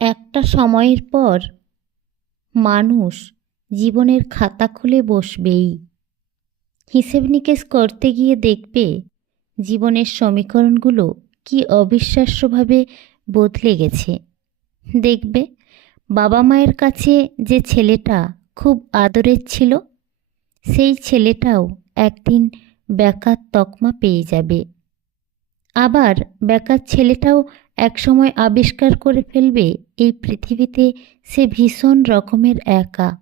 একটা সময়ের পর মানুষ জীবনের খাতা খুলে বসবেই। হিসেব নিকেশ করতে গিয়ে দেখবে জীবনের সমীকরণগুলো কি অবিশ্বাস্যভাবে বদলে গেছে। দেখবে বাবা মায়ের কাছে যে ছেলেটা খুব আদরের ছিল, সেই ছেলেটাও একদিন বেকার তকমা পেয়ে যাবে। আবার বেকার ছেলেটাও একসময় আবিষ্কার করে ফেলবে এই পৃথিবীতে সে ভীষণ রকমের একা।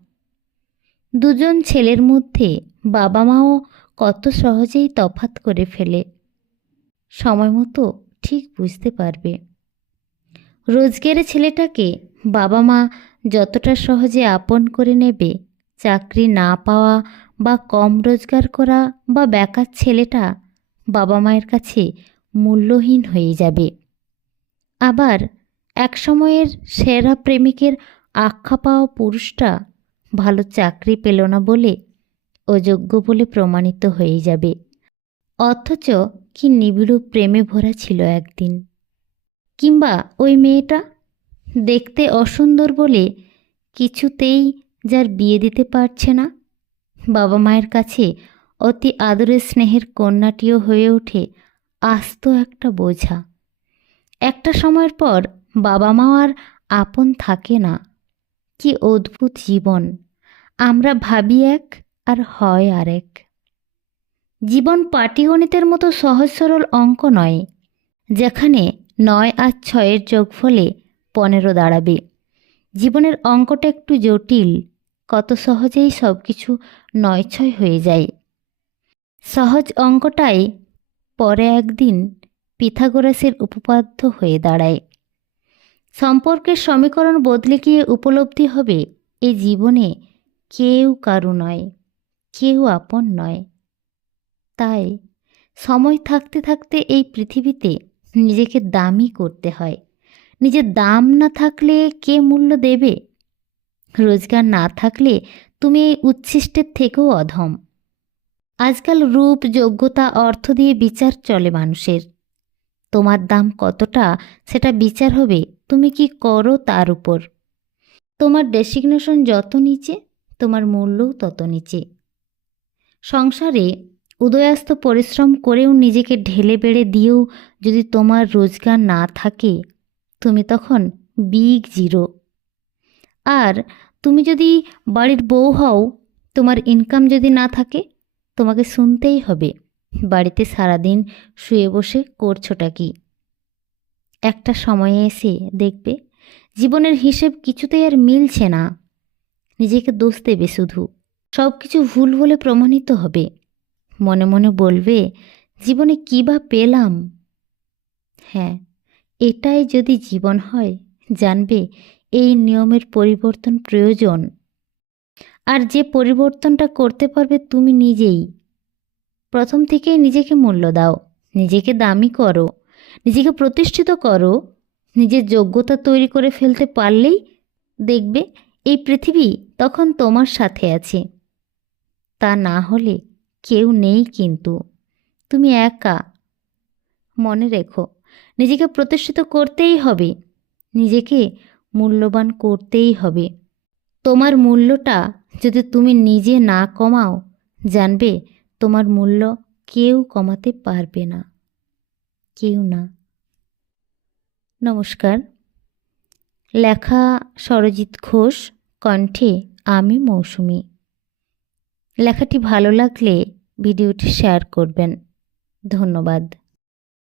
দুজন ছেলের মধ্যে বাবা মাও কত সহজেই তফাত করে ফেলে। সময় মতো ঠিক বুঝতে পারবে। রোজগারের ছেলেটাকে বাবা মা যতটা সহজে আপন করে নেবে, চাকরি না পাওয়া বা কম রোজগার করা বা বেকার ছেলেটা বাবা মায়ের কাছে মূল্যহীন হয়ে যাবে। আবার এক সময়ের সেরা প্রেমিকের আখ্যা পাওয়া পুরুষটা ভালো চাকরি পেল না বলে অযোগ্য বলে প্রমাণিত হয়ে যাবে। অথচ কি নিবিড় প্রেমে ভরা ছিল একদিন। কিংবা ওই মেয়েটা দেখতে অসুন্দর বলে কিছুতেই যার বিয়ে দিতে পারছে না। বাবা মায়ের কাছে অতি আদরের স্নেহের কন্যাটিও হয়ে ওঠে আস্ত একটা বোঝা। একটা সময়ের পর বাবা মা আর আপন থাকে না। কি অদ্ভুত জীবন। আমরা ভাবি এক আর হয় আরেক। জীবন পাটিগণিতের মতো সহজ সরল অঙ্ক নয়, যেখানে নয় আর ছয়ের যোগফলে পনেরো দাঁড়াবে। জীবনের অঙ্কটা একটু জটিল, কত সহজেই সব কিছু নয় ছয় হয়ে যায়। সহজ অঙ্কটাই পরে একদিন পিথাগোরাসের উপপাদ্য হয়ে দাঁড়ায়। সম্পর্কের সমীকরণ বদলে গিয়ে উপলব্ধি হবে এই জীবনে কেউ কারু নয়, কেউ আপন নয়। তাই সময় থাকতে থাকতে এই পৃথিবীতে নিজেকে দামি করতে হয়। নিজের দাম না থাকলে কে মূল্য দেবে? রোজগার না থাকলে তুমি এই উচ্ছিষ্টের থেকেও অধম। আজকাল রূপ, যোগ্যতা, অর্থ দিয়ে বিচার চলে মানুষের। তোমার দাম কতটা, সেটা বিচার হবে, তুমি কি করো তার উপর। তোমার ডেসিগনেশন যত নিচে, তোমার মূল্যও তত নিচে। সংসারে উদয়াস্ত পরিশ্রম করেও নিজেকে ঢেলে বেড়ে দিয়েও যদি তোমার রোজগার না থাকে, তুমি তখন বিগ জিরো আর তুমি যদি বাড়ির বউ হও, তোমার ইনকাম যদি না থাকে, তোমাকে শুনতেই হবে। বাড়িতে সারাদিন শুয়ে বসে করছোটা কি? একটা সময়ে এসে দেখবে জীবনের হিসেব কিছুতেই আর মিলছে না। নিজেকে দোষ দেবে শুধু। সব কিছু ভুল বলে প্রমাণিত হবে। মনে মনে বলবে, জীবনে কী বা পেলাম? হ্যাঁ এটাই যদি জীবন হয়, জানবে এই নিয়মের পরিবর্তন প্রয়োজন। আর যে পরিবর্তনটা করতে পারবে তুমি নিজেই। প্রথম থেকেই নিজেকে মূল্য দাও, নিজেকে দামি করো, নিজেকে প্রতিষ্ঠিত করো, নিজের যোগ্যতা তৈরি করে ফেলতে পারলেই দেখবে এই পৃথিবী তখন তোমার সাথে আছে। তা না হলে কেউ নেই কিন্তু, তুমি একা। মনে রেখো, নিজেকে প্রতিষ্ঠিত করতেই হবে, নিজেকে মূল্যবান করতেই হবে। তোমার মূল্যটা যদি তুমি নিজে না কমাও, জানবে তোমার মূল্য কেউ কমাতে পারবে না। কেউ না। নমস্কার। লেখা সরজিৎ ঘোষ, কণ্ঠে আমি মৌসুমি। লেখাটি ভালো লাগলে ভিডিওটি শেয়ার করবেন। ধন্যবাদ।